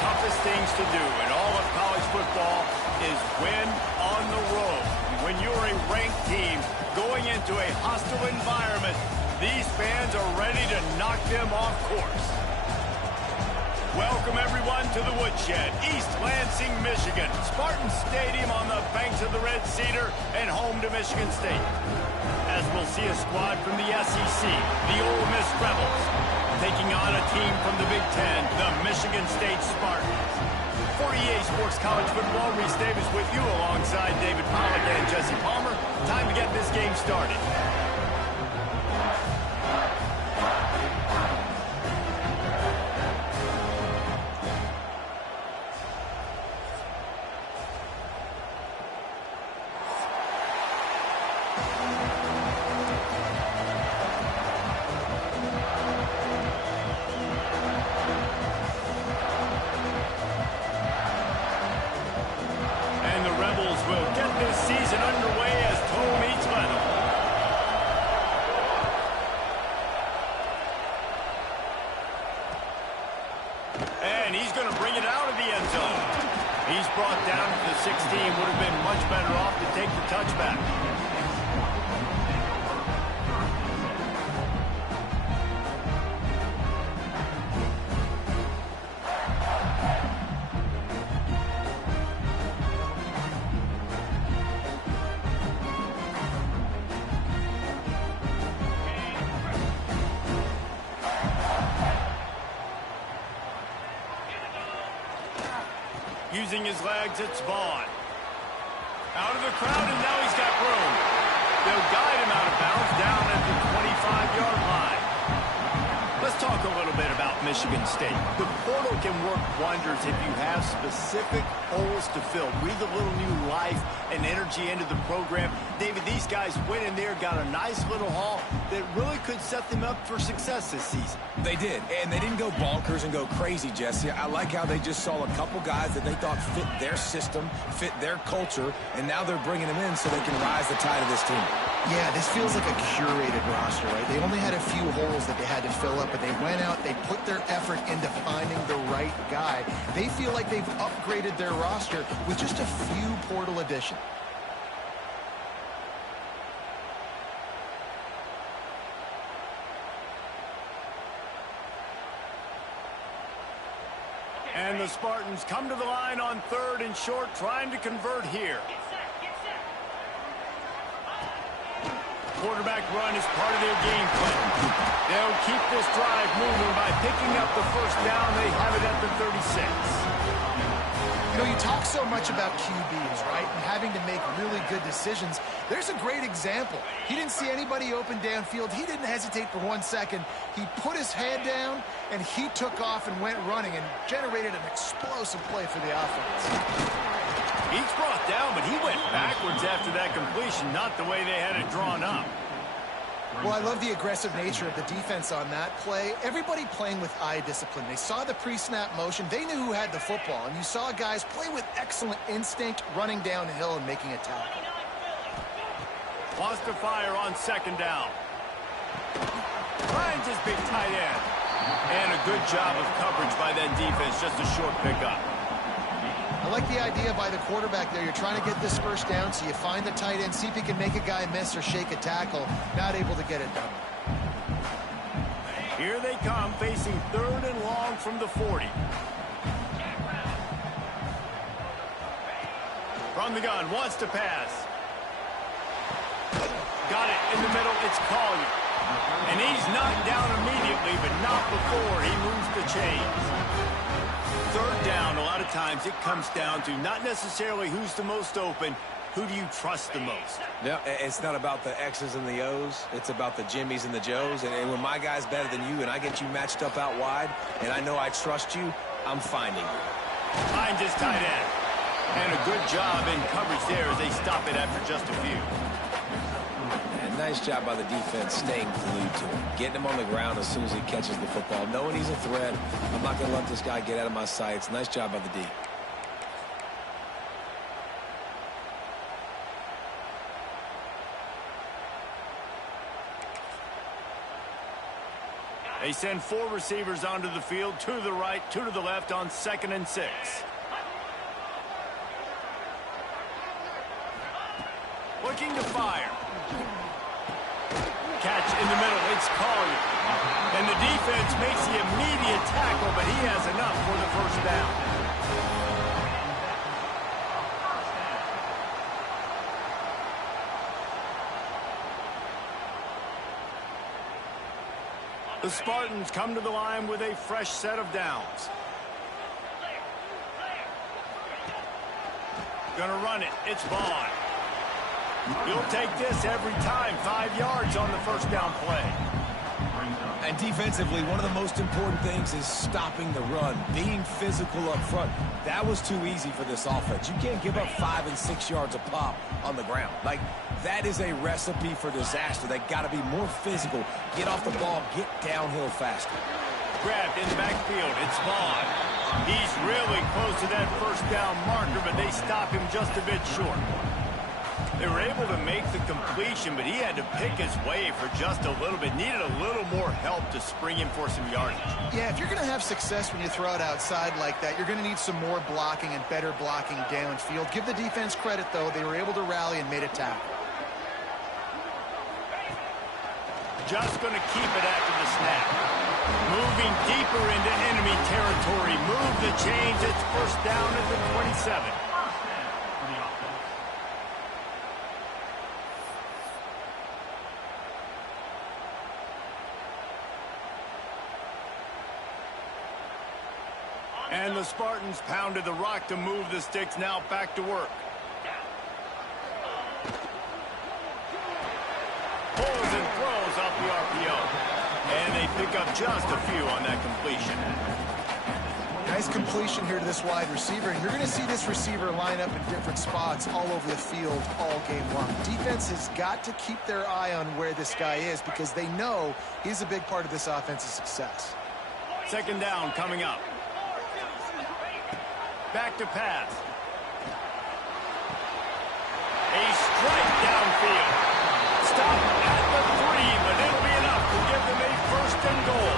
toughest things to do in all of college football is win on the road. When you're a ranked team going into a hostile environment, these fans are ready to knock them off course. Welcome, everyone, to the Woodshed, East Lansing, Michigan. Spartan Stadium on the banks of the Red Cedar and home to Michigan State. As we'll see a squad from the SEC, the Ole Miss Rebels, taking on a team from the Big Ten, the Michigan State Spartans. For EA Sports College Football, Reese Davis with you alongside David Pollack and Jesse Palmer. Time to get this game started. And he's going to bring it out of the end zone. He's brought down to the 16. Would have been much better off to take the touchback. Using his legs, it's Vaughn. Out of the crowd, and now he's got room. They'll guide him out of bounds down at the 25-yard line. Let's talk a little bit about Michigan State. The portal can work wonders if you have specific holes to fill. Breathe a little new life and energy into the program. David, these guys went in there, got a nice little haul that really could set them up for success this season. They did, and they didn't go bonkers and go crazy, Jesse. I like how they just saw a couple guys that they thought fit their system, fit their culture, and now they're bringing them in so they can rise the tide of this team. Yeah, this feels like a curated roster, right? They only had a few holes that they had to fill up, but they went out, they put their effort into finding the right guy. They feel like they've upgraded their roster with just a few portal additions. And the Spartans come to the line on 3rd and short, trying to convert here. Quarterback run is part of their game plan. They'll keep this drive moving by picking up the first down. They have it at the 36. You know, you talk so much about QBs, right, and having to make really good decisions. There's a great example. He didn't see anybody open downfield. He didn't hesitate for 1 second. He put his head down, and he took off and went running and generated an explosive play for the offense. He's brought down, but he went backwards after that completion, not the way they had it drawn up. Well, I love the aggressive nature of the defense on that play. Everybody playing with eye discipline. They saw the pre-snap motion. They knew who had the football, and you saw guys play with excellent instinct, running downhill and making a tackle. Wants to fire on 2nd down. Finds his big tight end. And a good job of coverage by that defense, just a short pickup. I like the idea by the quarterback there. You're trying to get this first down, so you find the tight end, see if he can make a guy miss or shake a tackle. Not able to get it done. Here they come, facing 3rd and long from the 40. From the gun, wants to pass. Got it in the middle, it's Collier. And he's knocked down immediately, but not before he moves the chains. 3rd down, a lot of times it comes down to not necessarily who's the most open, who do you trust the most? Yeah, it's not about the X's and the O's. It's about the Jimmys and the Joes. And when my guy's better than you and I get you matched up out wide and I know I trust you, I'm finding you. Finds his tight end. And a good job in coverage there as they stop it after just a few. And nice job by the defense staying glued to him. Getting him on the ground as soon as he catches the football. Knowing he's a threat, I'm not going to let this guy get out of my sights. Nice job by the D. They send 4 receivers onto the field, 2 to the right, 2 to the left on 2nd and 6. Looking to fire. Catch in the middle. It's Collier. And the defense makes the immediate tackle, but he has enough for the first down. The Spartans come to the line with a fresh set of downs. Gonna run it. It's Vaughn. You'll take this every time. 5 yards on the first down play. And defensively, one of the most important things is stopping the run, being physical up front. That was too easy for this offense. You can't give up 5 and 6 yards a pop on the ground. Like, that is a recipe for disaster. They got to be more physical, get off the ball, get downhill faster. Grabbed in the backfield. It's Vaughn. He's really close to that first down marker, but they stop him just a bit short. They were able to make the completion, but he had to pick his way for just a little bit. Needed a little more help to spring him for some yardage. Yeah, if you're going to have success when you throw it outside like that, you're going to need some more blocking and better blocking downfield. Give the defense credit, though. They were able to rally and made a tackle. Just going to keep it after the snap. Moving deeper into enemy territory. Move the chains. It's first down at the 27. And the Spartans pounded the rock to move the sticks. Now back to work. Pulls and throws off the RPO. And they pick up just a few on that completion. Nice completion here to this wide receiver. And you're going to see this receiver line up in different spots all over the field all game long. Defense has got to keep their eye on where this guy is because they know he's a big part of this offense's success. Second down coming up. Back to pass. A strike downfield. Stop at the 3, but it'll be enough to give them a first and goal.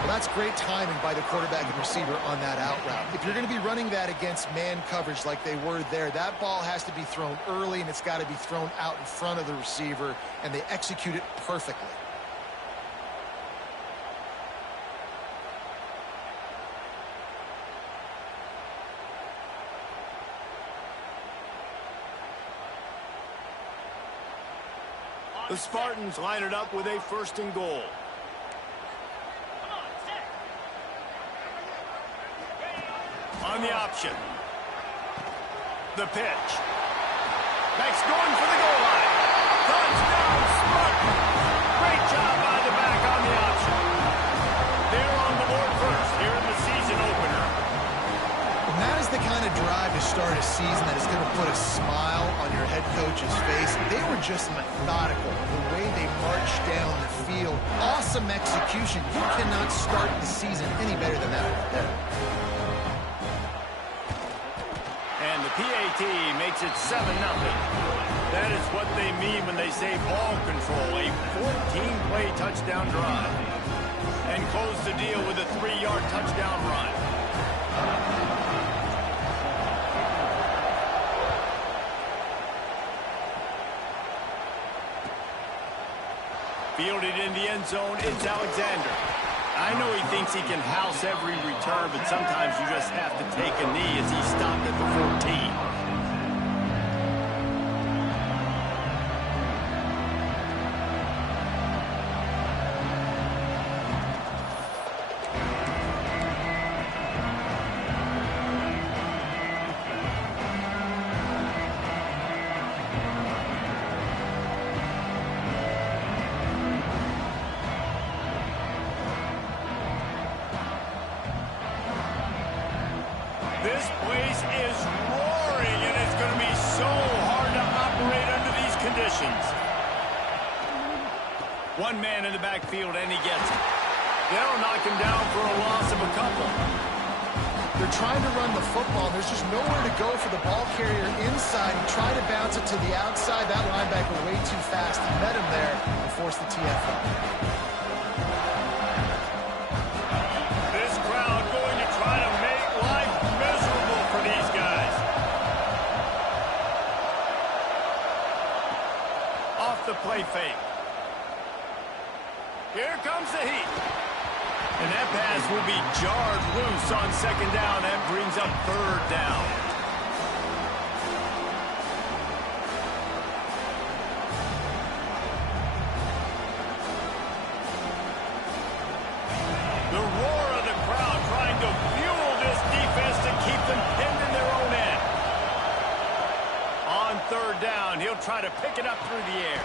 Well, that's great timing by the quarterback and receiver on that out route. If you're going to be running that against man coverage like they were there, that ball has to be thrown early, and it's got to be thrown out in front of the receiver, and they execute it perfectly. The Spartans line it up with a first and goal. On the option. The pitch. Max going for the goal line. Touchdown, Spartans. Great job by the back on the option. They're on the board first here in the season opener. And that is the kind of drive to start a season that is going to put a smile on your head coach's face. They were just methodical. The way they marched down the field. Awesome execution. You cannot start the season any better than that right there. And the PAT makes it 7-0. That is what they mean when they say ball control. A 14-play touchdown drive. And close the deal with a 3-yard touchdown run. Fielded in the end zone, it's Alexander. I know he thinks he can house every return, but sometimes you just have to take a knee as he stopped at the 14. This place is roaring, and it's going to be so hard to operate under these conditions. One man in the backfield, and he gets it. They'll knock him down for a loss of a couple. They're trying to run the football. There's just nowhere to go for the ball carrier inside. He tried to bounce it to the outside. That linebacker way too fast. He met him there and forced the TFL. off the play fake. Here comes the heat. And that pass will be jarred loose on second down. That brings up third down. The roar of the crowd trying to fuel this defense to keep them pinned in their own end. On third down, he'll try to pick it up through the air.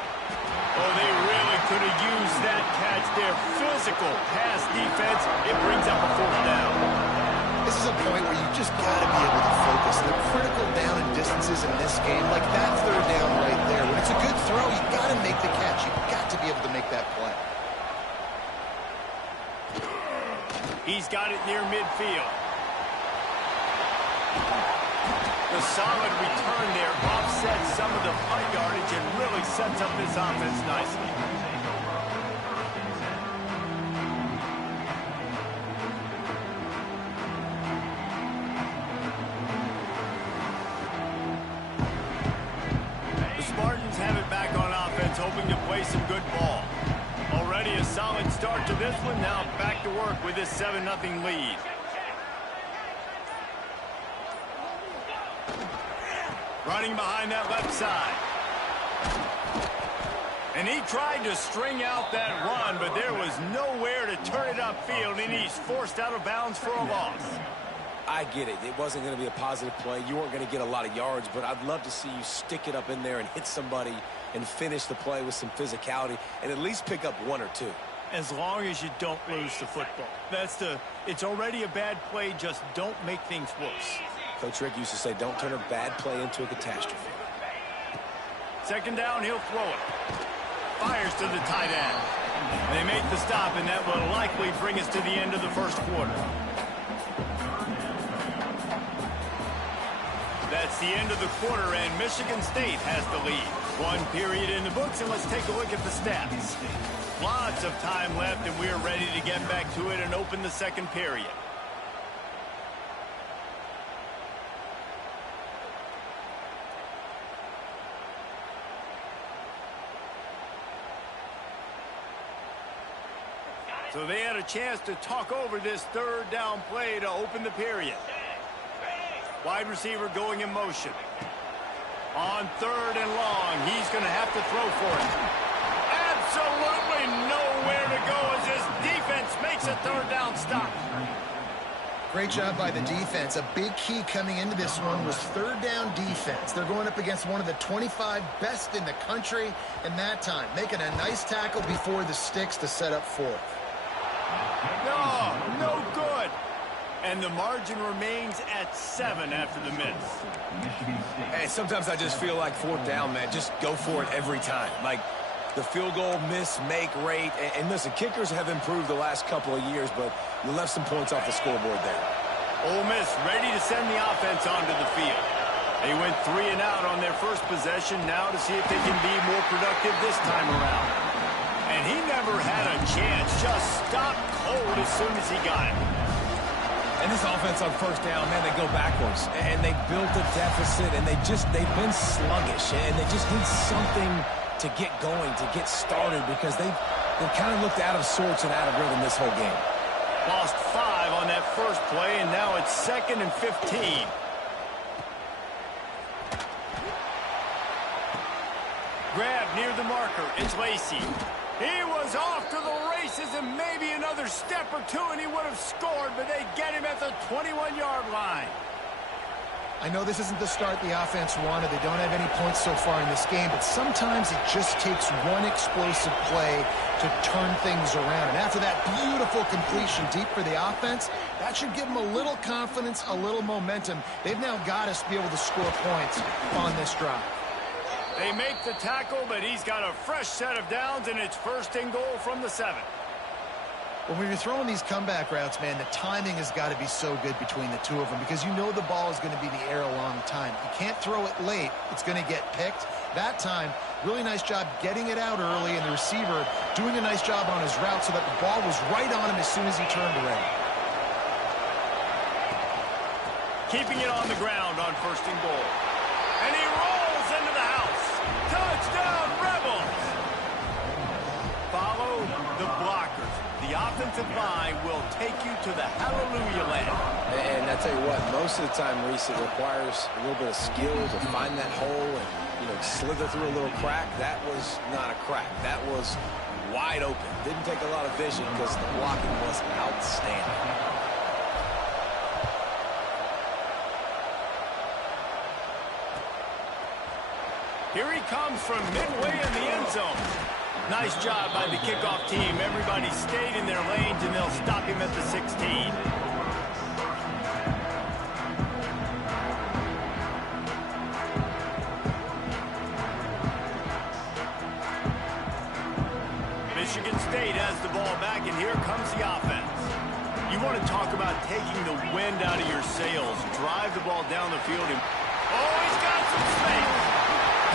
Oh, they really could have used that catch there. Physical pass defense. It brings up a fourth down. This is a point where you just got to be able to focus. The critical down and distances in this game, like that third down right there. When it's a good throw, you got to make the catch. You've got to be able to make that play. He's got it near midfield. The solid return there offsets some of the punt yardage and really sets up this offense nicely. The Spartans have it back on offense, hoping to play some good ball. Already a solid start to this one. Now back to work with this 7-0 lead. Running behind that left side. And he tried to string out that run, but there was nowhere to turn it upfield, and he's forced out of bounds for a loss. I get it. It wasn't going to be a positive play. You weren't going to get a lot of yards, but I'd love to see you stick it up in there and hit somebody and finish the play with some physicality and at least pick up one or two. As long as you don't lose the football. It's already a bad play, just don't make things worse. Coach Rick used to say, don't turn a bad play into a catastrophe. Second down, he'll throw it. Fires to the tight end. They make the stop, and that will likely bring us to the end of the first quarter. That's the end of the quarter, and Michigan State has the lead. One period in the books, and let's take a look at the stats. Lots of time left, and we are ready to get back to it and open the second period. So they had a chance to talk over this third down play to open the period. Wide receiver going in motion. On third and long, he's going to have to throw for it. Absolutely nowhere to go as this defense makes a third down stop. Great job by the defense. A big key coming into this one was third down defense. They're going up against one of the 25 best in the country in that time, making a nice tackle before the sticks to set up fourth. No good. And the margin remains at 7 after the miss. Hey, sometimes I just feel like fourth down, man. Just go for it every time. Like the field goal miss-make rate. And listen, kickers have improved the last couple of years, but you left some points off the scoreboard there. Ole Miss ready to send the offense onto the field. They went 3 and out on their first possession, now to see if they can be more productive this time around. And he never had a chance, just stopped cold as soon as he got it. And this offense on first down, man, they go backwards. And they built a deficit, and they've been sluggish. And they just need something to get going, to get started, because they've kind of looked out of sorts and out of rhythm this whole game. Lost 5 on that first play, and now it's 2nd and 15. Grab near the marker. It's Lacey. He was off to the races and maybe another step or two and he would have scored, but they get him at the 21-yard line. I know this isn't the start the offense wanted. They don't have any points so far in this game, but sometimes it just takes one explosive play to turn things around. And after that beautiful completion deep for the offense, that should give them a little confidence, a little momentum. They've now got us to be able to score points on this drive. They make the tackle, but he's got a fresh set of downs, and it's 1st and goal from the 7. When you're throwing these comeback routes, man, the timing has got to be so good between the two of them because you know the ball is going to be in the air a long time. You can't throw it late. It's going to get picked. That time, really nice job getting it out early, and the receiver doing a nice job on his route so that the ball was right on him as soon as he turned around. Keeping it on the ground on 1st and goal. And he rolls into the house. Touchdown, Rebels! take you to the hallelujah land. And I tell you what, most of the time, Reese, it requires a little bit of skill to find that hole and, slither through a little crack. That was not a crack. That was wide open. Didn't take a lot of vision because the blocking was outstanding. Here he comes from midway in the end zone. Nice job by the kickoff team. Everybody stayed in their lanes, and they'll stop him at the 16. Michigan State has the ball back, and here comes the offense. You want to talk about taking the wind out of your sails. Drive the ball down the field. Oh, he's got some space.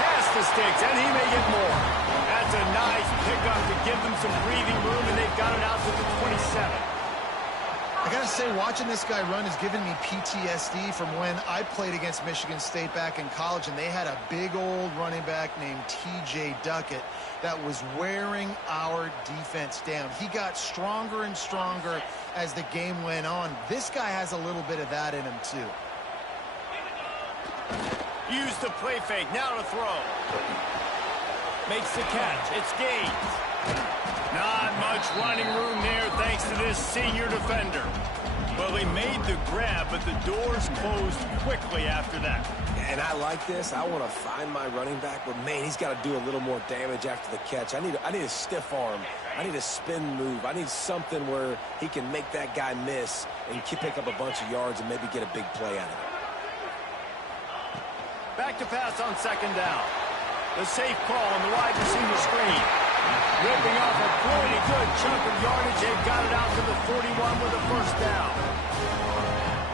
Pass the sticks, and he may get more. That's a nice pickup to give them some breathing room, and they've got it out to the 27. I got to say, watching this guy run has given me PTSD from when I played against Michigan State back in college, and they had a big old running back named T.J. Duckett that was wearing our defense down. He got stronger and stronger as the game went on. This guy has a little bit of that in him, too. Use the play fake. Now to throw. Makes the catch. It's Gaines. Not much running room there thanks to this senior defender. Well, he made the grab, but the doors closed quickly after that. And I like this. I want to find my running back, but, man, he's got to do a little more damage after the catch. I need a stiff arm. I need a spin move. I need something where he can make that guy miss and pick up a bunch of yards and maybe get a big play out of it. Back to pass on second down. The safe call on the wide receiver screen. Ripping off a pretty good chunk of yardage. They've got it out to the 41 with a first down.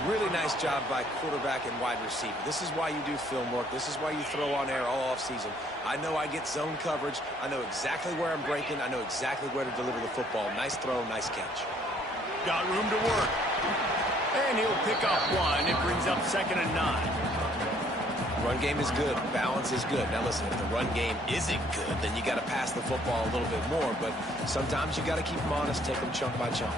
Really nice job by quarterback and wide receiver. This is why you do film work. This is why you throw on air all offseason. I know I get zone coverage. I know exactly where I'm breaking. I know exactly where to deliver the football. Nice throw, nice catch. Got room to work. And he'll pick up one. It brings up 2nd and 9. Run game is good. Balance is good. Now, listen, if the run game isn't good, then you got to pass the football a little bit more. But sometimes you got to keep them honest, take them chunk by chunk.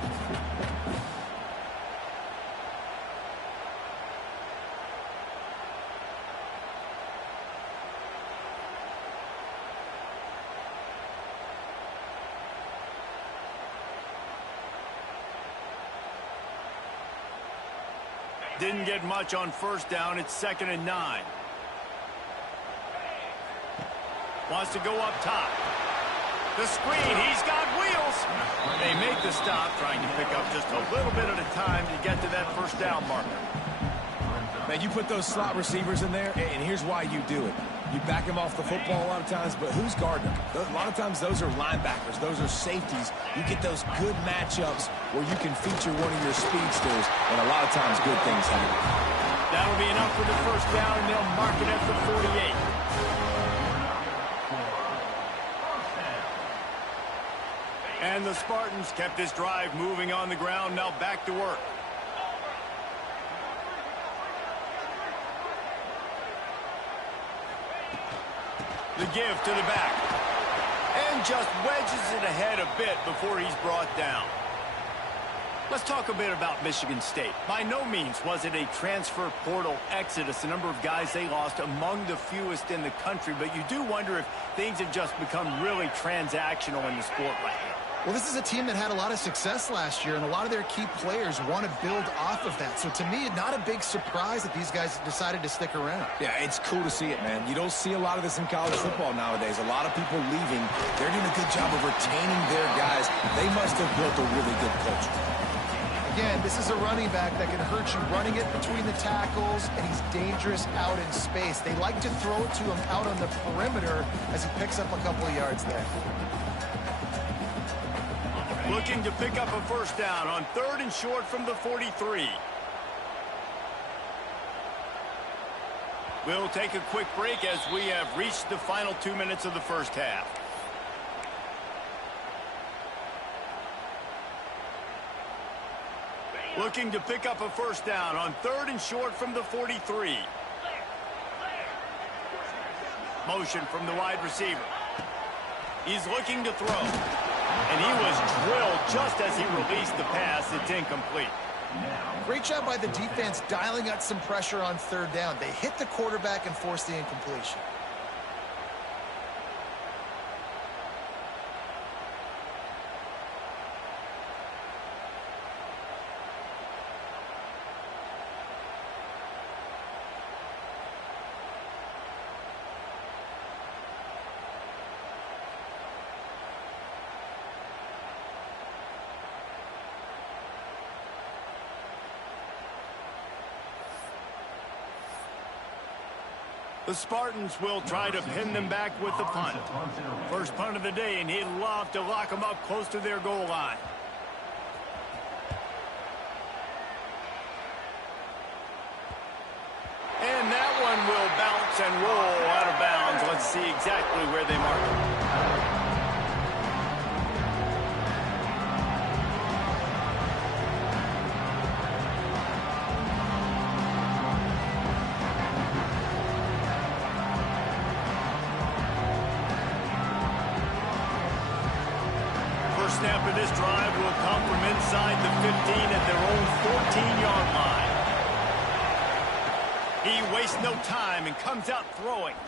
Didn't get much on first down. It's 2nd and 9. Wants to go up top. The screen. He's got wheels. They make the stop, trying to pick up just a little bit at a time to get to that first down marker. Man, you put those slot receivers in there, and here's why you do it. You back them off the football a lot of times, but who's guarding them? A lot of times those are linebackers. Those are safeties. You get those good matchups where you can feature one of your speedsters, and a lot of times good things happen. That'll be enough for the first down, and they'll mark it at the 48. And the Spartans kept this drive moving on the ground. Now back to work. The give to the back. And just wedges it ahead a bit before he's brought down. Let's talk a bit about Michigan State. By no means was it a transfer portal exodus. The number of guys they lost among the fewest in the country. But you do wonder if things have just become really transactional in the sport right now. Well, this is a team that had a lot of success last year, and a lot of their key players want to build off of that. So to me, not a big surprise that these guys decided to stick around. Yeah, it's cool to see it, man. You don't see a lot of this in college football nowadays. A lot of people leaving. They're doing a good job of retaining their guys. They must have built a really good culture. Again, this is a running back that can hurt you running it between the tackles, and he's dangerous out in space. They like to throw it to him out on the perimeter as he picks up a couple of yards there. Looking to pick up a first down on 3rd and short from the 43. We'll take a quick break as we have reached the final 2 minutes of the first half. Looking to pick up a first down on 3rd and short from the 43. Motion from the wide receiver. He's looking to throw. And he was drilled just as he released the pass. It's incomplete. Great job by the defense dialing up some pressure on third down. They hit the quarterback and forced the incompletion. The Spartans will try to pin them back with the punt. First punt of the day, and he'd love to lock them up close to their goal line. And that one will bounce and roll out of bounds. Let's see exactly where they mark it. Snap of this drive will come from inside the 15 at their own 14-yard line. He wastes no time and comes out throwing.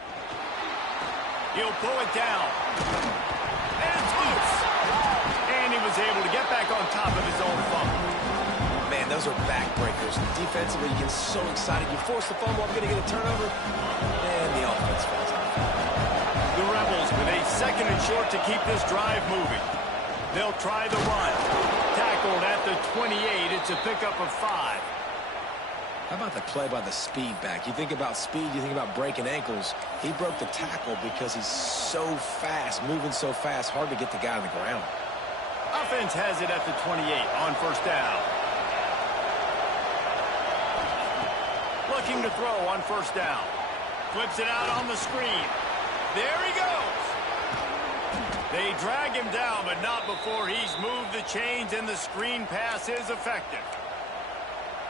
He'll pull it down. And it's loose. And he was able to get back on top of his own fumble. Man, those are backbreakers. Defensively, you get so excited. You force the fumble, I'm going to get a turnover. And the offense falls out. The Rebels with a second and short to keep this drive moving. They'll try the run. Tackled at the 28. It's a pickup of 5. How about the play by the speed back? You think about speed, you think about breaking ankles. He broke the tackle because he's so fast, moving so fast, hard to get the guy on the ground. Offense has it at the 28 on first down. Looking to throw on first down. Flips it out on the screen. There he goes. They drag him down, but not before he's moved the chains, and the screen pass is effective.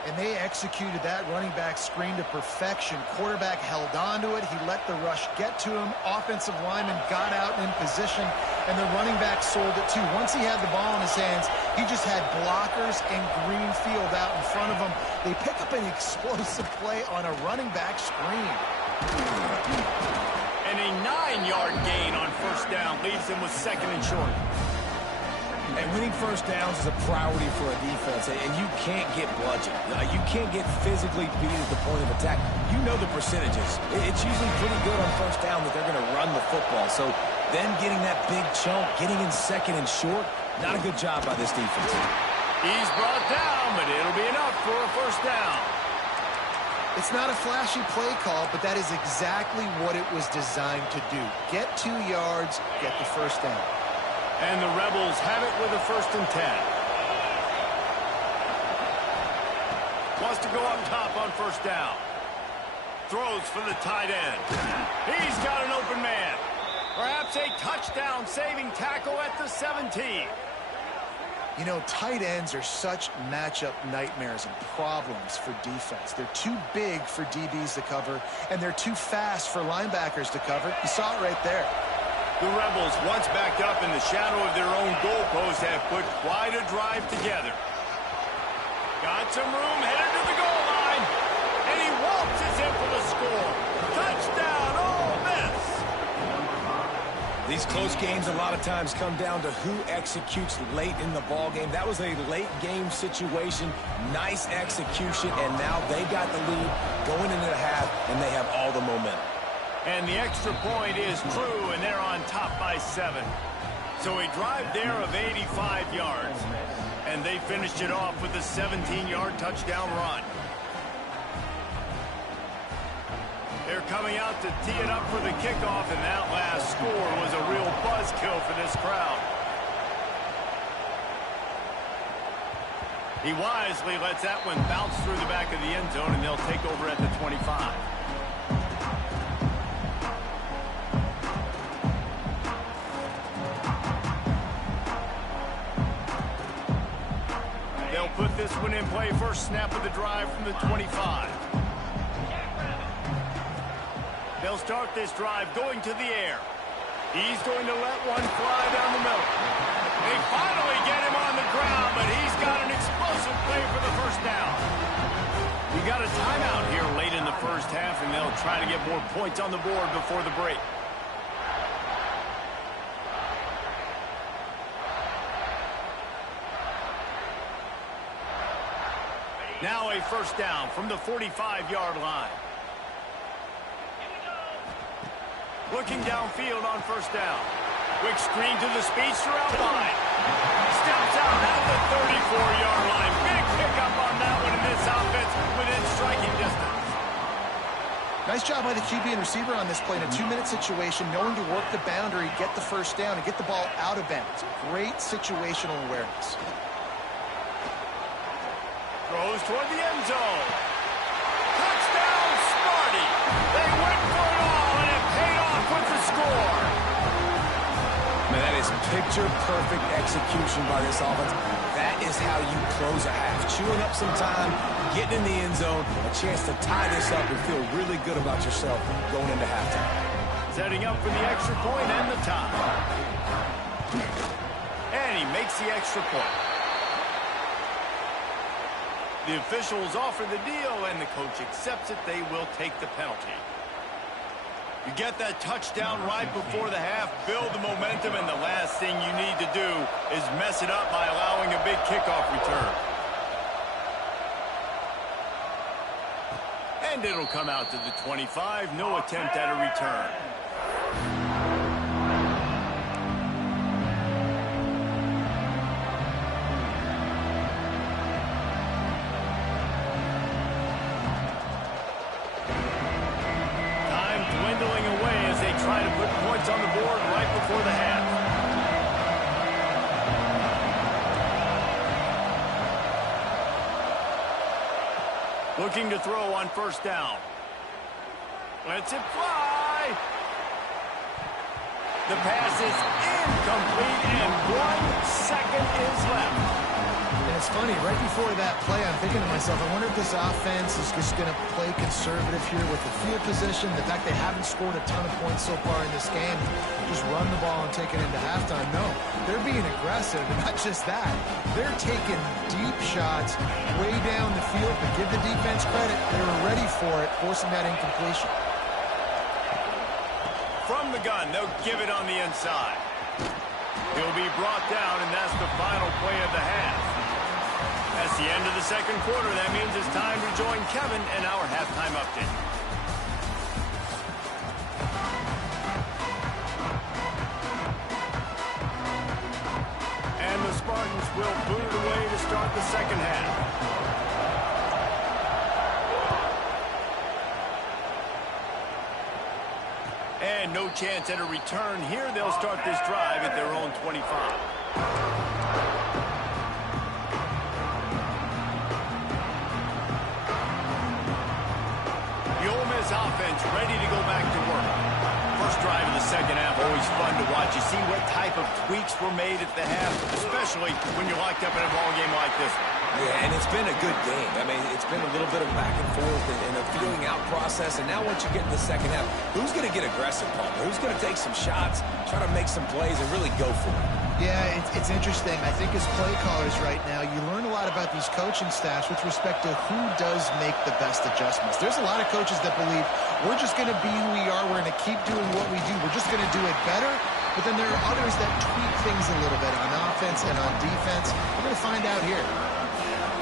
And they executed that running back screen to perfection. Quarterback held on to it. He let the rush get to him. Offensive lineman got out in position, and the running back sold it too. Once he had the ball in his hands, he just had blockers and green field out in front of him. They pick up an explosive play on a running back screen. And a 9-yard gain on first down leaves him with second and short. And winning first downs is a priority for a defense, and you can't get bludgeoned. You can't get physically beat at the point of attack. You know the percentages. It's usually pretty good on first down that they're going to run the football. So then getting that big chunk, getting in second and short, not a good job by this defense. He's brought down, but it'll be enough for a first down. It's not a flashy play call, but that is exactly what it was designed to do. Get 2 yards, get the first down. And the Rebels have it with a first and 10. Wants to go up top on first down. Throws for the tight end. He's got an open man. Perhaps a touchdown-saving tackle at the 17. You know, tight ends are such matchup nightmares and problems for defense. They're too big for DBs to cover, and they're too fast for linebackers to cover. You saw it right there. The Rebels, once backed up in the shadow of their own goalpost, have put quite a drive together. Got some room, headed to the goal line, and he waltzes in for the score. Touchdown, Ole Miss! These close games a lot of times come down to who executes late in the ball game. That was a late game situation, nice execution, and now they got the lead going into the half, and they have all the momentum. And the extra point is true, and they're on top by 7. So a drive there of 85 yards. And they finished it off with a 17-yard touchdown run. They're coming out to tee it up for the kickoff, and that last score was a real buzzkill for this crowd. He wisely lets that one bounce through the back of the end zone, and they'll take over at the 25. They'll put this one in play. First snap of the drive from the 25. They'll start this drive going to the air. He's going to let one fly down the middle. They finally get him on the ground, but he's got an explosive play for the first down. We got a timeout here late in the first half, and they'll try to get more points on the board before the break. Now a first down from the 45-yard line. Looking downfield on first down. Quick screen to the speedster out wide. Steps out at the 34-yard line. Big pickup on that one in this offense within striking distance. Nice job by the QB and receiver on this play in a 2-minute situation, knowing to work the boundary, get the first down, and get the ball out of bounds. Great situational awareness. Throws toward the end zone. Touchdown, Sparty. They went for it all, and it paid off with the score. Man, that is picture-perfect execution by this offense. That is how you close a half. Chewing up some time, getting in the end zone, a chance to tie this up and feel really good about yourself going into halftime. Setting up for the extra point and the tie. And he makes the extra point. The officials offer the deal, and the coach accepts it. They will take the penalty. You get that touchdown right before the half, build the momentum, and the last thing you need to do is mess it up by allowing a big kickoff return. And it'll come out to the 25. No attempt at a return. Try to put points on the board right before the half. Looking to throw on first down. Lets it fly. The pass is incomplete, and 1 second is left. And it's funny, right before that play, I'm thinking to myself, I wonder if this offense is just going to play conservative here with the field position, the fact they haven't scored a ton of points so far in this game, just run the ball and take it into halftime. No, they're being aggressive, and not just that. They're taking deep shots way down the field, but give the defense credit. They were ready for it, forcing that incompletion. From the gun, they'll give it on the inside. He'll be brought down, and that's the final play of the half. That's the end of the second quarter. That means it's time to join Kevin in our halftime update. And the Spartans will boot it away to start the second half. And no chance at a return here. They'll start this drive at their own 25. Offense ready to go back to work. First drive of the second half, always fun to watch. You see what type of tweaks were made at the half, especially when you're locked up in a ball game like this one. Yeah, and it's been a good game. I mean, it's been a little bit of back and forth and a feeling out process. And now once you get in the second half, who's going to get aggressive, Paul? Who's going to take some shots, try to make some plays, and really go for it? Yeah, it's interesting. I think as play callers right now, you learn a lot about these coaching staffs with respect to who does make the best adjustments. There's a lot of coaches that believe we're just going to be who we are. We're going to keep doing what we do. We're just going to do it better. But then there are others that tweak things a little bit on offense and on defense. We're going to find out here.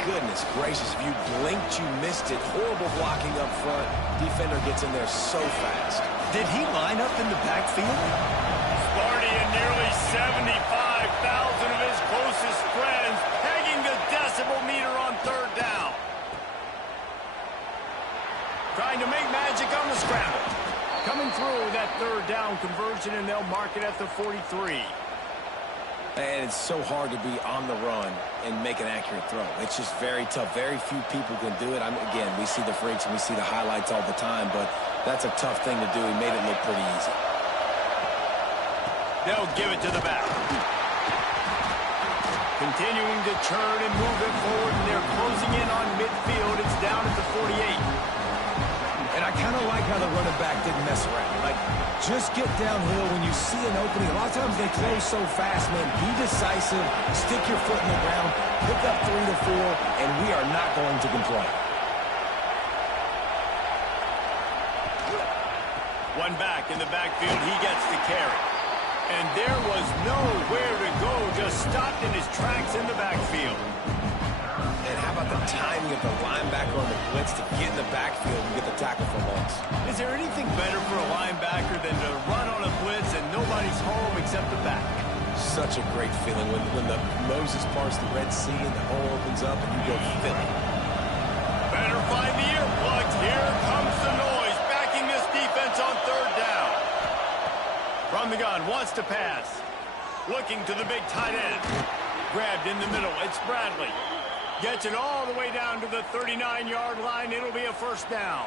Goodness gracious, if you blinked, you missed it. Horrible blocking up front. Defender gets in there so fast. Did he line up in the backfield? Sparty and nearly 75,000 of his closest friends pegging the decibel meter on third down. Trying to make magic on the scramble. Coming through that third down conversion, and they'll mark it at the 43. And it's so hard to be on the run and make an accurate throw. It's just very tough. Very few people can do it. Again, we see the freaks and we see the highlights all the time, but that's a tough thing to do. He made it look pretty easy. They'll give it to the back. Continuing to turn and move it forward, and they're closing in on midfield. It's down at the 48. And I I kind of like how the running back didn't mess around. Like, just get downhill when you see an opening. A lot of times they close so fast, man. Be decisive, stick your foot in the ground, pick up 3 to 4, and we are not going to complain. One back in the backfield, he gets the carry. And there was nowhere to go, just stopped in his tracks in the backfield. And how about the timing of the linebacker on the blitz to get in the backfield and get the tackle for loss? Is there anything better for a linebacker than to run on a blitz and nobody's home except the back? Such a great feeling when the Moses parts the Red Sea and the hole opens up and you go Philly. Better find the earplugs. Here comes the noise, backing this defense on third down. From the gun, wants to pass. Looking to the big tight end. Grabbed in the middle, it's Bradley. Gets it all the way down to the 39-yard line. It'll be a first down.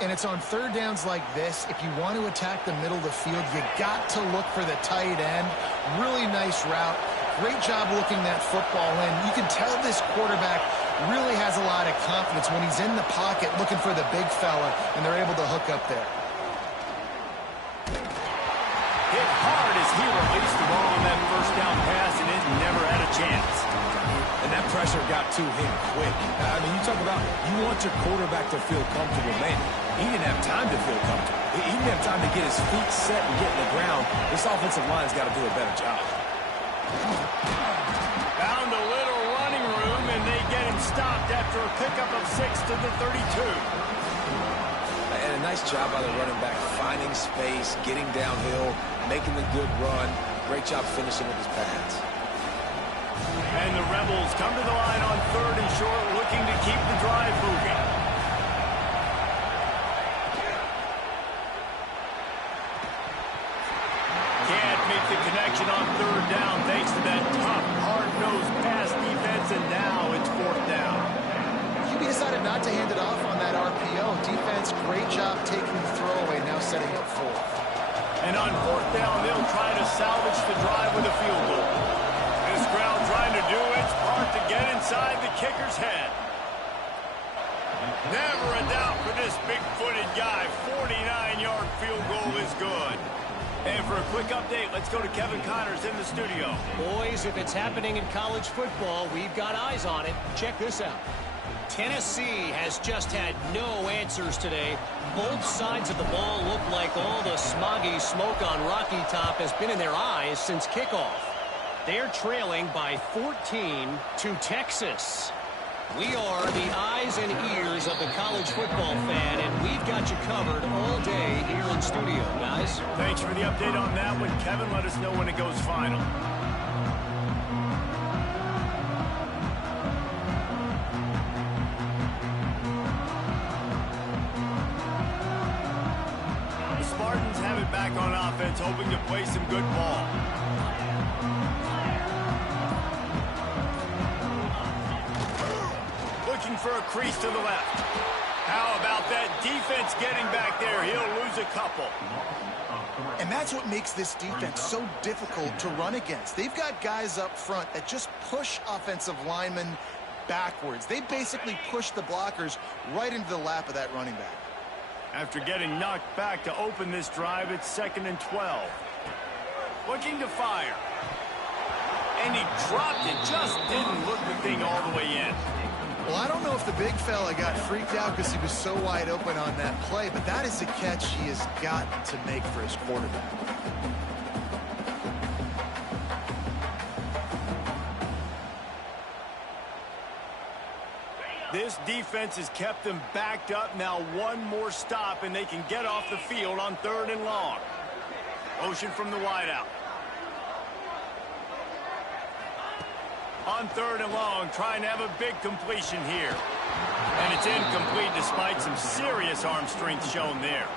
And it's on third downs like this. If you want to attack the middle of the field, you got to look for the tight end. Really nice route. Great job looking that football in. You can tell this quarterback really has a lot of confidence when he's in the pocket looking for the big fella, and they're able to hook up there. Hit hard as he released the ball on that first down pass, and it never had a chance. And that pressure got to him quick. I mean, you talk about you want your quarterback to feel comfortable. Man, he didn't have time to feel comfortable. He didn't have time to get his feet set and get in the ground. This offensive line's got to do a better job. Found a little running room, and they get him stopped after a pickup of 6 to the 32. And a nice job by the running back, finding space, getting downhill, making the good run. Great job finishing with his pads. And the Rebels come to the line on third and short, looking to keep the drive moving. Can't make the connection on third down thanks to that tough, hard-nosed pass defense, and now it's fourth down. QB decided not to hand it off on that RPO. Defense, great job taking the throwaway, now setting up fourth. And on fourth down, they'll try to salvage the drive with a field goal. This crowd trying to do its part to get inside the kicker's head. Never a doubt for this big-footed guy. 49-yard field goal is good. And for a quick update, let's go to Kevin Connors in the studio. Boys, if it's happening in college football, we've got eyes on it. Check this out. Tennessee has just had no answers today. Both sides of the ball look like all the smoggy smoke on Rocky Top has been in their eyes since kickoff. They're trailing by 14 to Texas. We are the eyes and ears of the college football fan, and we've got you covered all day here in studio, guys. Thanks for the update on that one, Kevin. Let us know when it goes final. The Spartans have it back on offense, hoping to play some good ball. Looking for a crease to the left. How about that defense getting back there? He'll lose a couple. And that's what makes this defense so difficult to run against. They've got guys up front that just push offensive linemen backwards. They basically push the blockers right into the lap of that running back. After getting knocked back to open this drive, it's 2nd and 12. Looking to fire. And he dropped it. Just didn't look the thing all the way in. Well, I don't know if the big fella got freaked out because he was so wide open on that play, but that is a catch he has got to make for his quarterback. This defense has kept them backed up. Now one more stop, and they can get off the field on 3rd and long. Motion from the wideout. On 3rd and long, trying to have a big completion here. And it's incomplete despite some serious arm strength shown there.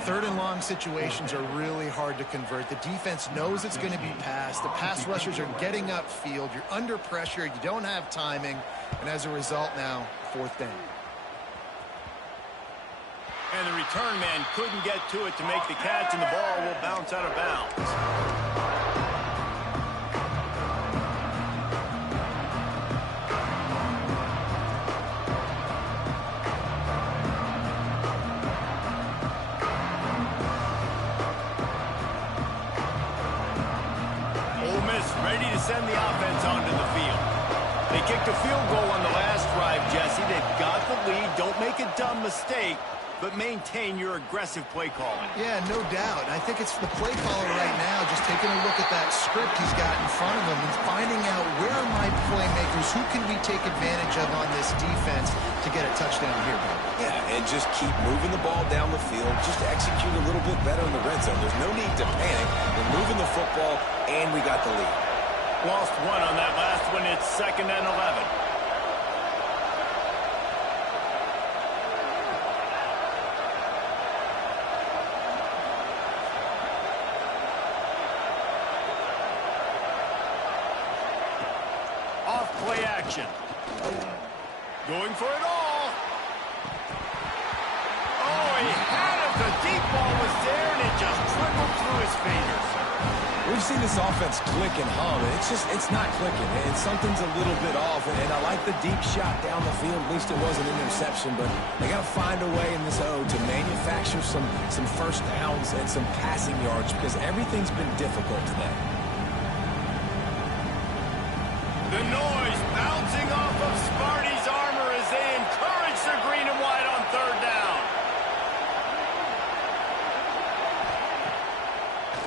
3rd and long situations are really hard to convert. The defense knows it's going to be passed. The pass rushers are getting upfield. You're under pressure. You don't have timing. And as a result now, 4th down. And the return man couldn't get to it to make the catch, and the ball will bounce out of bounds. send the offense onto the field. They kicked a field goal on the last drive, Jesse. They've got the lead. Don't make a dumb mistake, but maintain your aggressive play calling. Yeah, no doubt. I think it's the play caller right now just taking a look at that script he's got in front of him and finding out where are my playmakers, who can we take advantage of on this defense to get a touchdown here. Yeah, and just keep moving the ball down the field. Just execute a little bit better in the red zone. There's no need to panic. We're moving the football, and we got the lead. Lost one on that last one. It's 2nd and 11. Play action. Going for it all. Oh, he had it. The deep ball was there, and it just trickled through his fingers. We've seen this offense click and hum, and it's not clicking. And something's a little bit off, and I like the deep shot down the field. At least it was an interception, but they got to find a way in this O to manufacture some first downs and some passing yards because everything's been difficult today. The noise bouncing off of Sparty's armor as they encourage the green and white on 3rd down.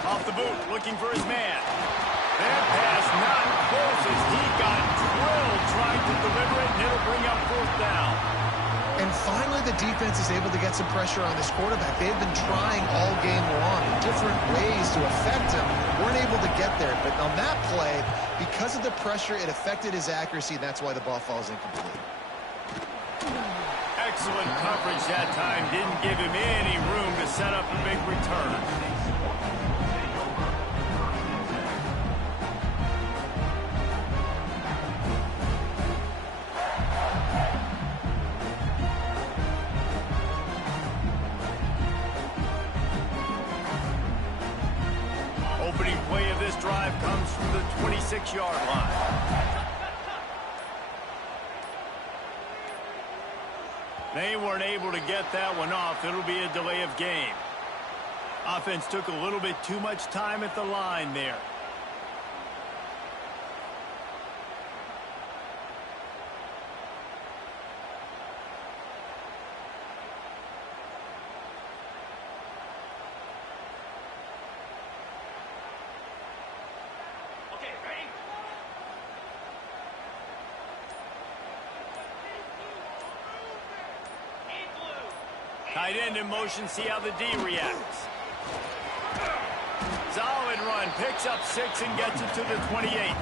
Off the boot, looking for his man. That pass not close as he got drilled trying to deliver it, and it'll bring up 4th down. And finally, the defense is able to get some pressure on this quarterback. They've been trying all game long in different ways to affect him. Weren't able to get there. But on that play, because of the pressure, it affected his accuracy, and that's why the ball falls incomplete. Excellent coverage that time. Didn't give him any room to set up a big return. Opening play of this drive comes from the 26-yard line. They weren't able to get that one off. It'll be a delay of game. Offense took a little bit too much time at the line there. Tight end in motion, see how the D reacts. Solid run, picks up 6 and gets it to the 28.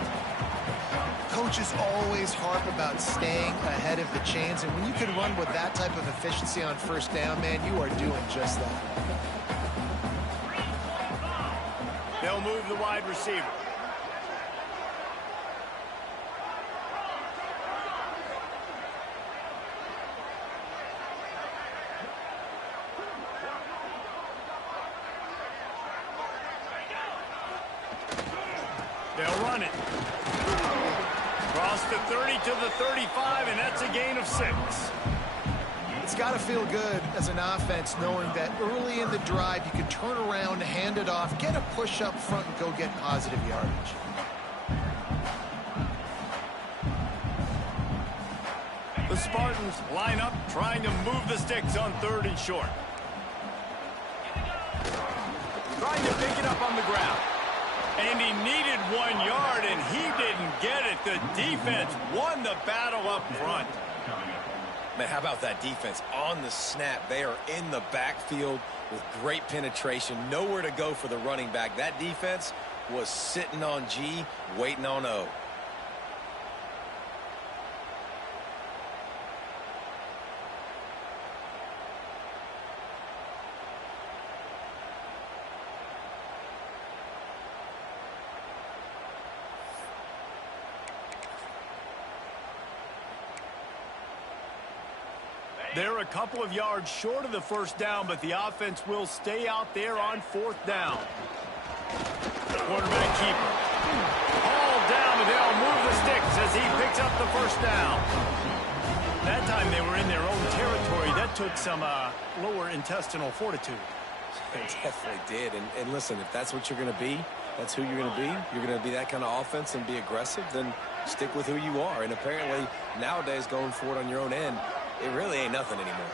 Coaches always harp about staying ahead of the chains, and when you can run with that type of efficiency on 1st down, man, you are doing just that. They'll move the wide receiver. They'll run it. Cross the 30 to the 35, and that's a gain of 6. It's got to feel good as an offense knowing that early in the drive you can turn around, hand it off, get a push up front, and go get positive yardage. The Spartans line up, trying to move the sticks on 3rd and short. Trying to pick it up on the ground. And he needed 1 yard, and he didn't get it. The defense won the battle up front. Man, how about that defense on the snap? They are in the backfield with great penetration. Nowhere to go for the running back. That defense was sitting on G, waiting on O. They're a couple of yards short of the 1st down, but the offense will stay out there on 4th down. Quarterback keeper. Hauled down, and they'll move the sticks as he picks up the 1st down. That time they were in their own territory. That took some lower intestinal fortitude. It definitely did. And listen, if that's what you're going to be, that's who you're going to be. You're going to be that kind of offense and be aggressive, then stick with who you are. And apparently, nowadays, going for it on your own end, it really ain't nothing anymore.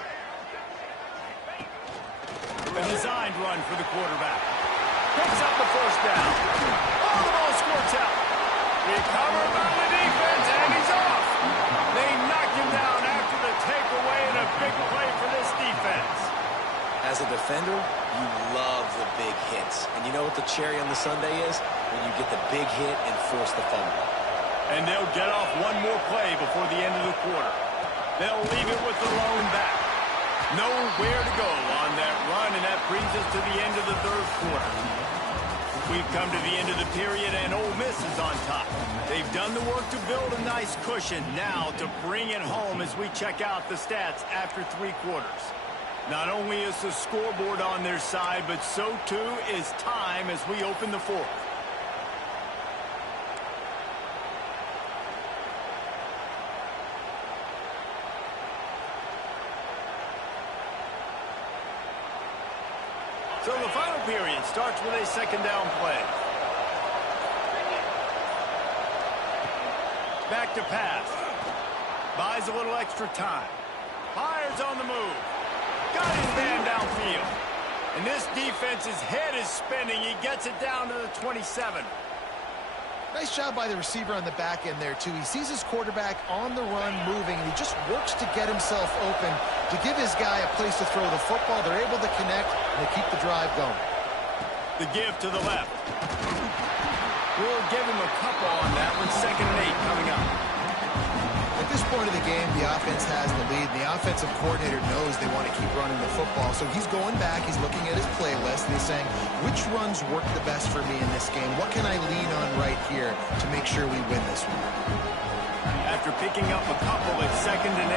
A designed run for the quarterback. Picks up the first down. Oh, the ball squirts out. Recovered by the defense, and he's off. They knocked him down after the takeaway, and a big play for this defense. As a defender, you love the big hits. And you know what the cherry on the sundae is? When you get the big hit and force the fumble. And they'll get off one more play before the end of the quarter. They'll leave it with the lone back. Nowhere to go on that run, and that brings us to the end of the third quarter. We've come to the end of the period, and Ole Miss is on top. They've done the work to build a nice cushion. Now to bring it home as we check out the stats after 3 quarters. Not only is the scoreboard on their side, but so too is time as we open the fourth. So the final period starts with a second down play. Back to pass. Buys a little extra time. Fires on the move. Got his man downfield. And this defense's head is spinning. He gets it down to the 27. Nice job by the receiver on the back end there, too. He sees his quarterback on the run moving, and he just works to get himself open to give his guy a place to throw the football. They're able to connect, and they keep the drive going. The give to the left. We'll give him a couple on that one. 2nd and 8 coming up. At this point of the game, the offense has the lead. The offensive coordinator knows they want to keep running the football. So he's going back, he's looking at his playlist, and he's saying, which runs work the best for me in this game? What can I lean on right here to make sure we win this one? After picking up a couple, it's 2nd and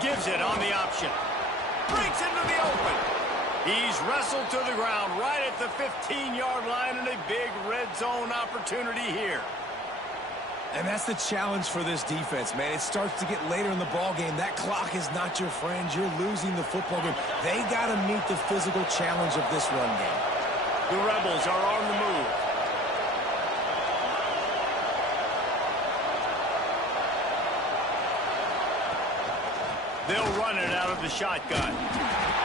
8. Gives it on the option. Breaks into the open. He's wrestled to the ground right at the 15-yard line, and a big red zone opportunity here. And that's the challenge for this defense, man. It starts to get later in the ball game. That clock is not your friend. You're losing the football game. They got to meet the physical challenge of this run game. The Rebels are on the move. They'll run it out of the shotgun.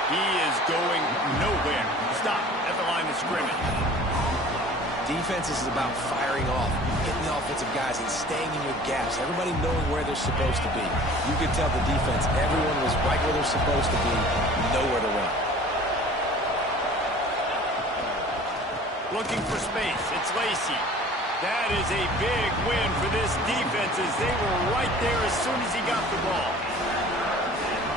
He is going nowhere. Stop at the line of scrimmage. Defense is about firing off, hitting the offensive guys, and staying in your gaps. Everybody knowing where they're supposed to be. You could tell the defense, everyone was right where they're supposed to be, nowhere to run. Looking for space. It's Lacey. That is a big win for this defense as they were right there as soon as he got the ball.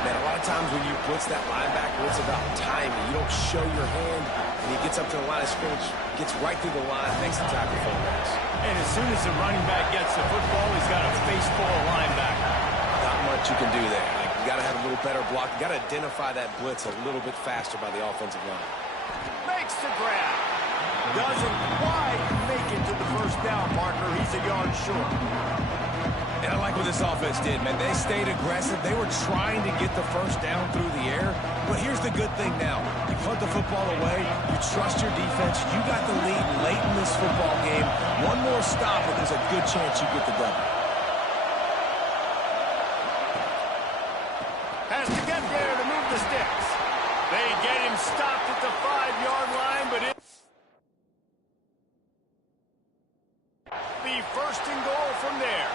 Man, a lot of times when you blitz that linebacker, it's about timing. You don't show your hand, and he gets up to the line of scrimmage, gets right through the line, makes the tackle for the rest. And as soon as the running back gets the football, he's got a face full of linebacker. Not much you can do there. You got to have a little better block. You got to identify that blitz a little bit faster by the offensive line. Makes the grab. Doesn't quite make it to the first down marker. He's a yard short. And I like what this offense did, man. They stayed aggressive. They were trying to get the first down through the air. But here's the good thing now. You put the football away. You trust your defense. You got the lead late in this football game. One more stop, and there's a good chance you get the double. Has to get there to move the sticks. They get him stopped at the 5-yard line, but it's the first and goal from there.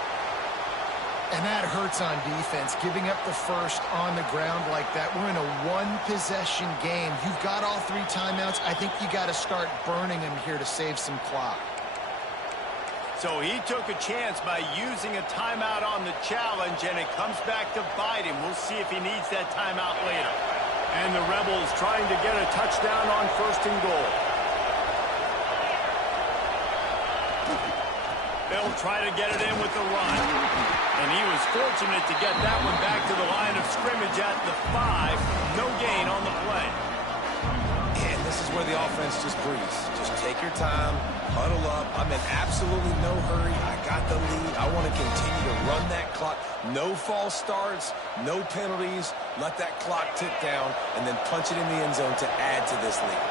And that hurts on defense, giving up the first on the ground like that. We're in a one-possession game. You've got all 3 timeouts. I think you got to start burning them here to save some clock. So he took a chance by using a timeout on the challenge, and it comes back to bite him. We'll see if he needs that timeout later. And the Rebels trying to get a touchdown on first and goal. They'll try to get it in with the run. And he was fortunate to get that one back to the line of scrimmage at the 5. No gain on the play. And this this is where the offense just breathes. Just take your time, huddle up. I'm in absolutely no hurry. I got the lead. I want to continue to run that clock. No false starts, no penalties. Let that clock tick down, and then punch it in the end zone to add to this lead.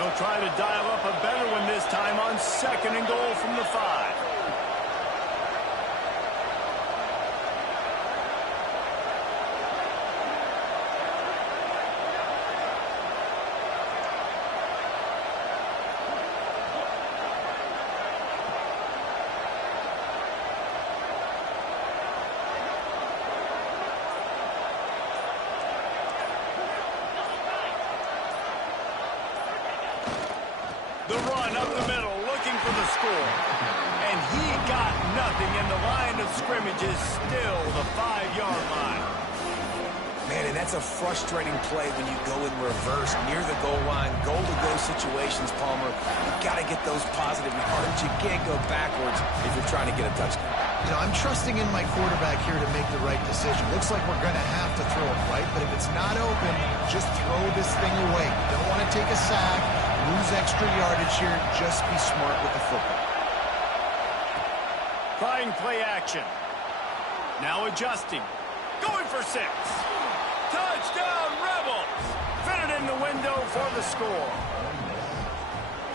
They'll try to dial up a better one this time on 2nd and goal from the 5. The run up the middle, looking for the score. And he got nothing, and the line of scrimmage is still the 5-yard line. Man, and that's a frustrating play when you go in reverse near the goal line. Goal-to-go situations, Palmer. You've got to get those positive yards. You can't go backwards if you're trying to get a touchdown. You know, I'm trusting in my quarterback here to make the right decision. Looks like we're going to have to throw it, right? But if it's not open, just throw this thing away. You don't want to take a sack. Lose extra yardage here. Just be smart with the football. Trying play action. Now adjusting. Going for 6. Touchdown, Rebels! Fit it in the window for the score.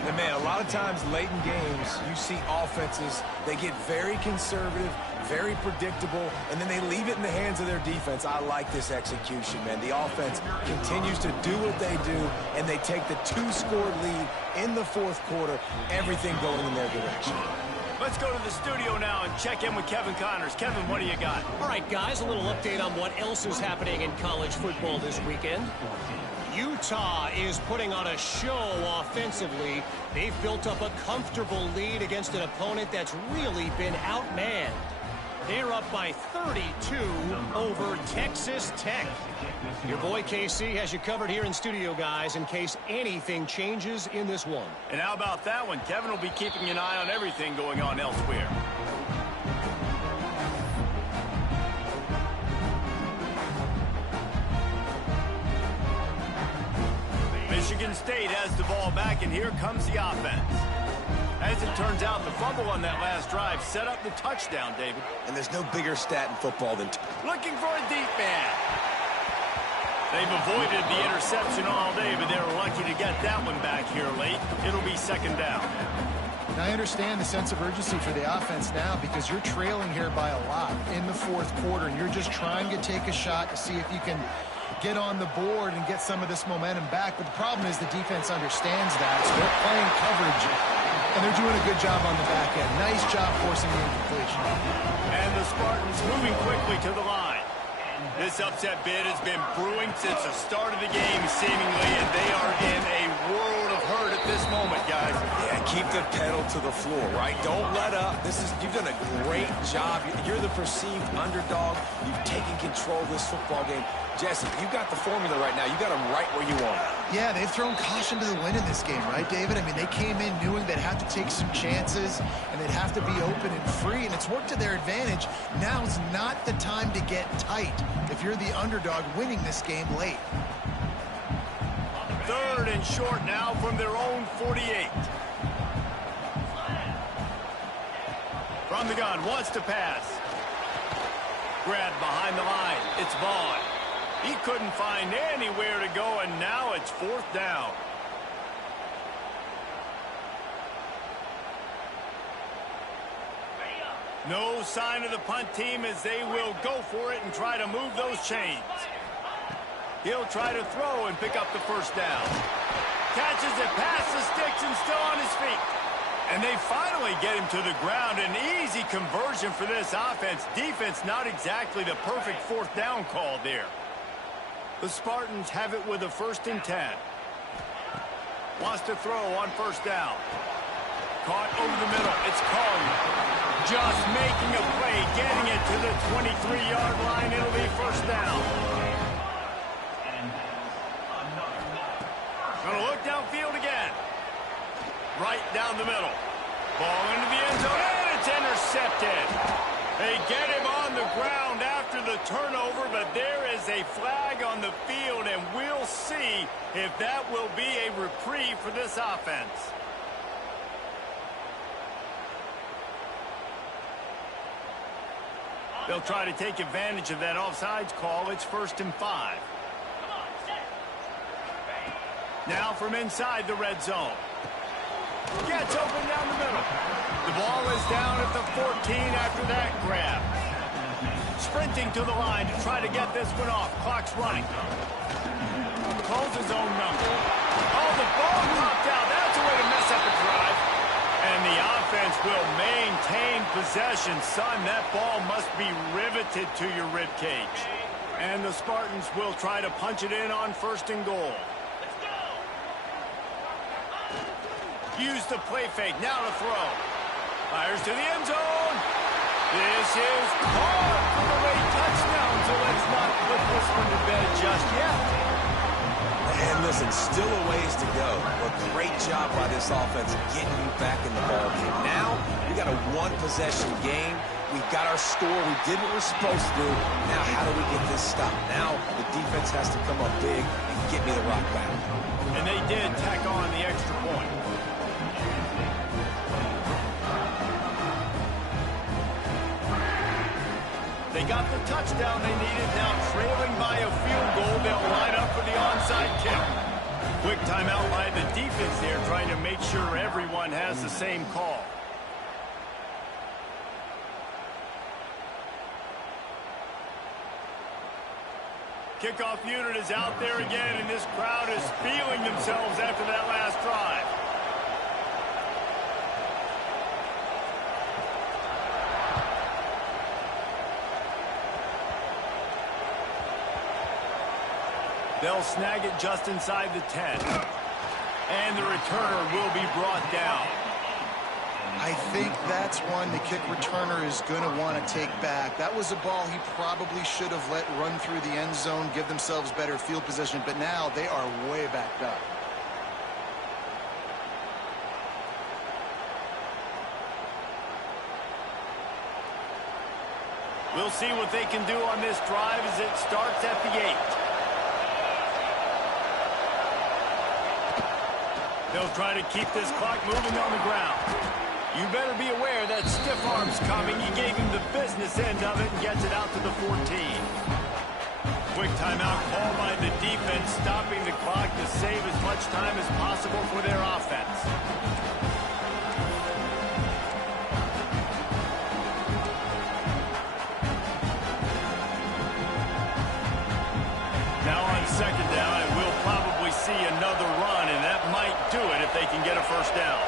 And man, a lot of times late in games, you see offenses, they get very conservative, very predictable, and then they leave it in the hands of their defense. I like this execution, man. The offense continues to do what they do, and they take the 2-score lead in the 4th quarter, everything going in their direction. Let's go to the studio now and check in with Kevin Connors. Kevin, what do you got? All right, guys, a little update on what else is happening in college football this weekend. Utah is putting on a show offensively. They've built up a comfortable lead against an opponent that's really been outmanned. They're up by 32 over Texas Tech. Your boy KC has you covered here in studio, guys, in case anything changes in this one. And how about that one? Kevin will be keeping an eye on everything going on elsewhere. Michigan State has the ball back, and here comes the offense. As it turns out, the fumble on that last drive set up the touchdown, David. And there's no bigger stat in football than... Looking for a deep man. They've avoided the interception all day, but they're lucky to get that one back here late. It'll be 2nd down. And I understand the sense of urgency for the offense now because you're trailing here by a lot in the 4th quarter, and you're just trying to take a shot to see if you can get on the board and get some of this momentum back. But the problem is the defense understands that, so they're playing coverage, and they're doing a good job on the back end. Nice job forcing the incompletion. And the Spartans moving quickly to the line. This upset bid has been brewing since the start of the game, seemingly, and they are in a world of hurt at this moment, guys. Yeah, keep the pedal to the floor, right? Don't let up. You've done a great job. You're the perceived underdog. You've taken control of this football game. Jesse, you got the formula right now. You got them right where you want them. Yeah, they've thrown caution to the wind in this game, right, David? I mean, they came in knowing they'd have to take some chances, and they'd have to be open and free, and it's worked to their advantage. Now's not the time to get tight if you're the underdog winning this game late. 3rd and short now from their own 48. From the gun, wants to pass. Grabbed behind the line. It's Vaughn. He couldn't find anywhere to go, and now it's 4th down. No sign of the punt team as they will go for it and try to move those chains. He'll try to throw and pick up the 1st down. Catches it past the sticks and still on his feet. And they finally get him to the ground. An easy conversion for this offense. Defense not exactly the perfect 4th down call there. The Spartans have it with a 1st and 10. Wants to throw on 1st down. Caught over the middle. It's Collier. Just making a play, getting it to the 23-yard line. It'll be 1st down. Gonna look downfield again. Right down the middle. Ball into the end zone, and it's intercepted. They get him on the ground after the turnover, but there is a flag on the field, and we'll see if that will be a reprieve for this offense. They'll try to take advantage of that offsides call. It's 1st and 5. Now from inside the red zone. Gets open down the middle. The ball is down at the 14 after that grab. Sprinting to the line to try to get this one off. Clock's running. Calls his own number. Oh, the ball popped out. That's a way to mess up a drive. And the offense will maintain possession. Son, that ball must be riveted to your rib cage. And the Spartans will try to punch it in on 1st and goal. Use the play fake. Now to throw. Fires to the end zone. This is caught for the late touchdown, so let's not put this one to bed just yet. And listen, still a ways to go, but great job by this offense getting you back in the ball game. Now, we got a one-possession game. We got our score. We did what we're supposed to do. Now, how do we get this stopped? Now, the defense has to come up big and get me the rock back. And they did tack on the extra point. They got the touchdown they needed. Now trailing by a field goal, they'll line up for the onside kick. Quick timeout by the defense there, trying to make sure everyone has the same call. Kickoff unit is out there again, and this crowd is feeling themselves after that last drive. They'll snag it just inside the 10. And the returner will be brought down. I think that's one the kick returner is going to want to take back. That was a ball he probably should have let run through the end zone, give themselves better field position, but now they are way backed up. We'll see what they can do on this drive as it starts at the 8. They'll try to keep this clock moving on the ground. You better be aware that stiff arm's coming. He gave him the business end of it and gets it out to the 14. Quick timeout call by the defense, stopping the clock to save as much time as possible for their offense. Now on 2nd down, and we'll probably see another run, and that might do it if they can get a 1st down.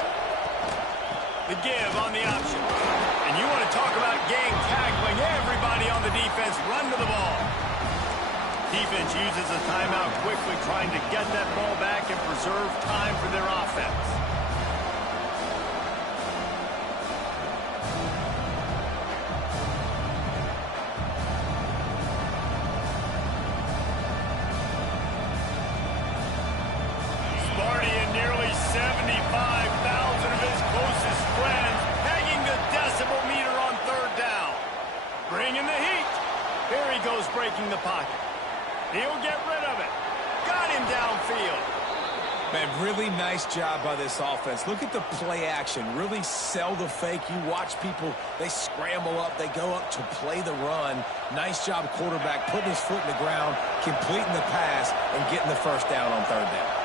The give on the option. And you want to talk about gang tackling. Everybody on the defense run to the ball. Defense uses a timeout quickly, trying to get that ball back and preserve time for their offense. Sparty and nearly 75,000 of his closest friends hanging the decibel meter on 3rd down. Bringing the heat. Here he goes, breaking the pocket. He'll get rid of it. Got him downfield. Man, really nice job by this offense. Look at the play action. Really sell the fake. You watch people, they scramble up, they go up to play the run. Nice job, quarterback, putting his foot in the ground, completing the pass, and getting the 1st down on 3rd down.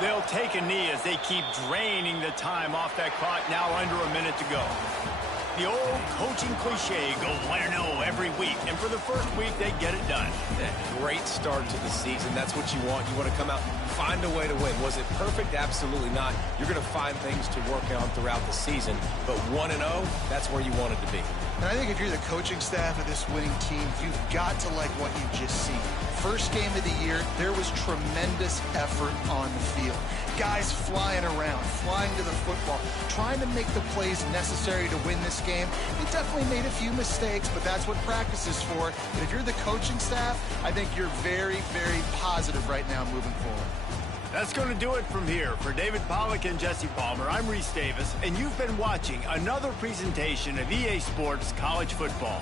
They'll take a knee as they keep draining the time off that clock. Now under a minute to go. The old coaching cliche, go win or no every week. And for the first week, they get it done. Great start to the season. That's what you want. You want to come out, find a way to win. Was it perfect? Absolutely not. You're going to find things to work on throughout the season. But 1-0, that's where you want it to be. And I think if you're the coaching staff of this winning team, you've got to like what you've just seen. First game of the year, there was tremendous effort on the field. Guys flying around, flying to the football, trying to make the plays necessary to win this game. They definitely made a few mistakes, but that's what practice is for. And if you're the coaching staff, I think you're very, very positive right now moving forward. That's going to do it from here. For David Pollack and Jesse Palmer, I'm Reese Davis, and you've been watching another presentation of EA Sports College Football.